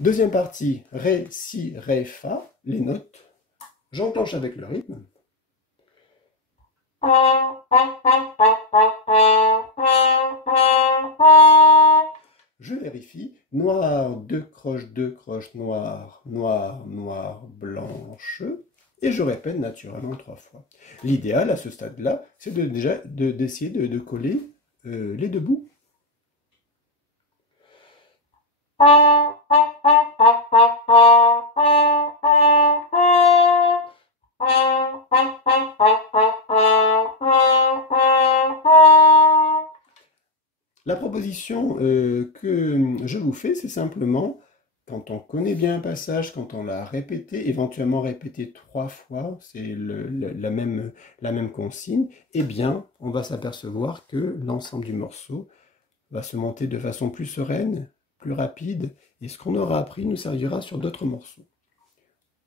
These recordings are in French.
Deuxième partie, Ré, Si, Ré, Fa, les notes. J'enclenche avec le rythme. Je vérifie. Noir, deux croches, noir, noir, noir, blanche. Et je répète naturellement 3 fois. L'idéal à ce stade-là, c'est d'essayer de coller les deux bouts. La proposition que je vous fais, c'est simplement, quand on connaît bien un passage, quand on l'a répété, éventuellement répété 3 fois, c'est la même consigne, eh bien, on va s'apercevoir que l'ensemble du morceau va se monter de façon plus sereine, plus rapide, et ce qu'on aura appris nous servira sur d'autres morceaux.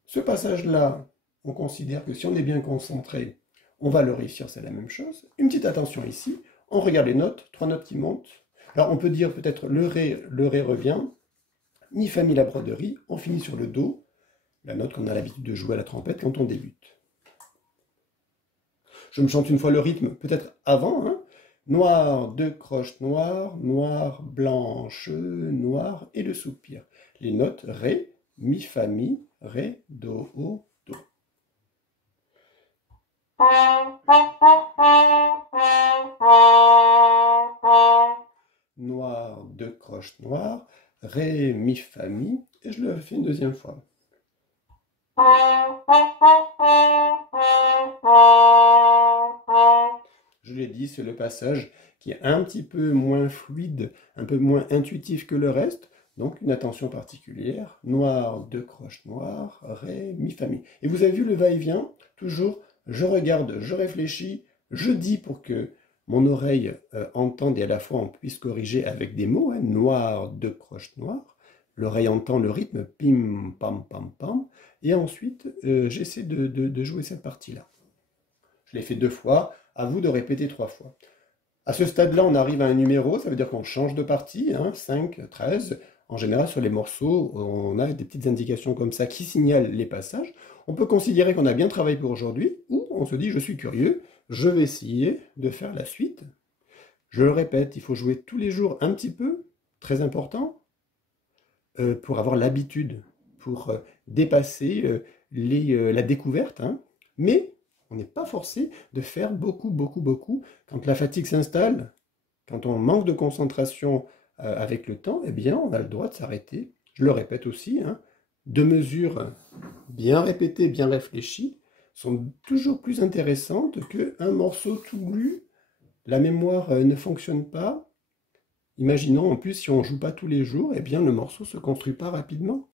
Ce passage-là, on considère que si on est bien concentré, on va le réussir, c'est la même chose. Une petite attention ici, on regarde les notes, 3 notes qui montent. Alors on peut dire peut-être le ré revient, mi, fa, mi, la broderie, on finit sur le do, la note qu'on a l'habitude de jouer à la trompette quand on débute. Je me chante une fois le rythme, peut-être avant, hein. Noir, deux croches noires, noir, blanche, noir, et le soupir. Les notes ré, mi, fa, mi, ré, do, o, do. Noir, deux croches noires, ré, mi, fa, mi, et je le fais une deuxième fois. Je l'ai dit, c'est le passage qui est un petit peu moins fluide, un peu moins intuitif que le reste, donc une attention particulière. Noir, deux croches noires, ré, mi, fa, mi. Et vous avez vu le va-et-vient, toujours, je regarde, je réfléchis, je dis pour que mon oreille entende et à la fois on puisse corriger avec des mots, hein, noir, deux croches noires. L'oreille entend le rythme, pim, pam, pam, pam. Et ensuite, j'essaie de jouer cette partie-là. Je l'ai fait 2 fois, à vous de répéter 3 fois. À ce stade-là, on arrive à un numéro, ça veut dire qu'on change de partie, hein, 5, 13. En général, sur les morceaux, on a des petites indications comme ça qui signalent les passages. On peut considérer qu'on a bien travaillé pour aujourd'hui, ou on se dit, je suis curieux, je vais essayer de faire la suite. Je le répète, il faut jouer tous les jours un petit peu, très important, pour avoir l'habitude, pour dépasser la découverte, hein. Mais on n'est pas forcé de faire beaucoup, beaucoup, beaucoup. Quand la fatigue s'installe, quand on manque de concentration avec le temps, eh bien, on a le droit de s'arrêter. Je le répète aussi, hein, 2 mesures bien répétées, bien réfléchies, sont toujours plus intéressantes qu'un morceau tout lu. La mémoire ne fonctionne pas. Imaginons en plus si on ne joue pas tous les jours, eh bien le morceau ne se construit pas rapidement.